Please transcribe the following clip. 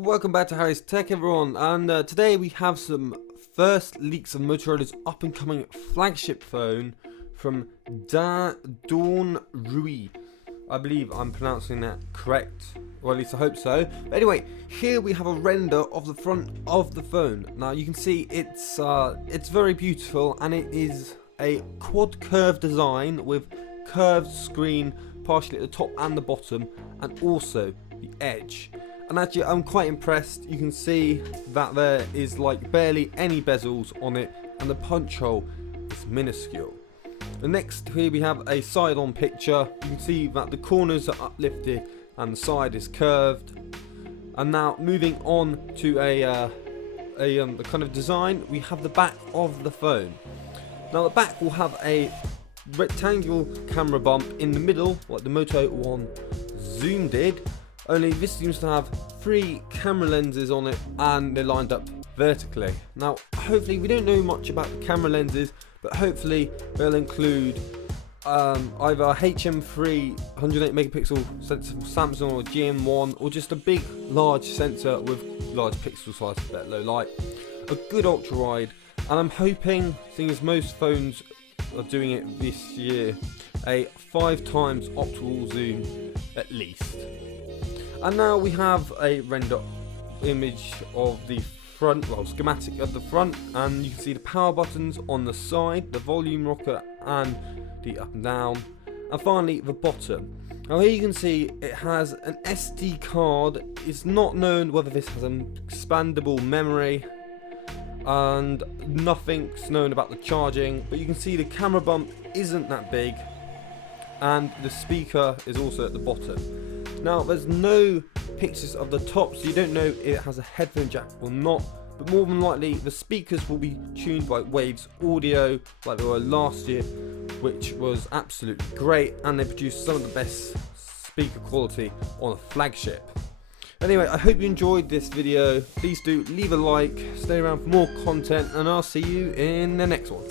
Welcome back to Harry's Tech, everyone, and today we have some first leaks of Motorola's up-and-coming flagship phone from Dawn Rui. I believe I'm pronouncing that correct, or at least I hope so. But anyway, here we have a render of the front of the phone. Now you can see it's very beautiful, and it is a quad curve design with curved screen partially at the top and the bottom, and also the edge. And actually, I'm quite impressed. You can see that there is like barely any bezels on it, and the punch hole is minuscule. The next here we have a side-on picture. You can see that the corners are uplifted and the side is curved. And now moving on to a kind of design, we have the back of the phone. Now the back will have a rectangular camera bump in the middle, like the Moto One Zoom did. Only this seems to have 3 camera lenses on it, and they're lined up vertically. Now, hopefully, we don't know much about the camera lenses, but hopefully they'll include either a HM3 108 megapixel sensor from Samsung or GM1, or just a big, large sensor with large pixel size for better low light, a good ultra wide, and I'm hoping, seeing as most phones are doing it this year, a 5 times optical zoom at least. And now we have a render image of the front, well, schematic of the front, and you can see the power buttons on the side, the volume rocker, and the up and down, and finally the bottom. Now here you can see it has an SD card. It's not known whether this has an expandable memory, and nothing's known about the charging, but you can see the camera bump isn't that big, and the speaker is also at the bottom. Now there's no pictures of the top, so you don't know if it has a headphone jack or not, but more than likely the speakers will be tuned by Waves Audio like they were last year, which was absolutely great, and they produced some of the best speaker quality on a flagship. Anyway, I hope you enjoyed this video. Please do leave a like, stay around for more content, and I'll see you in the next one.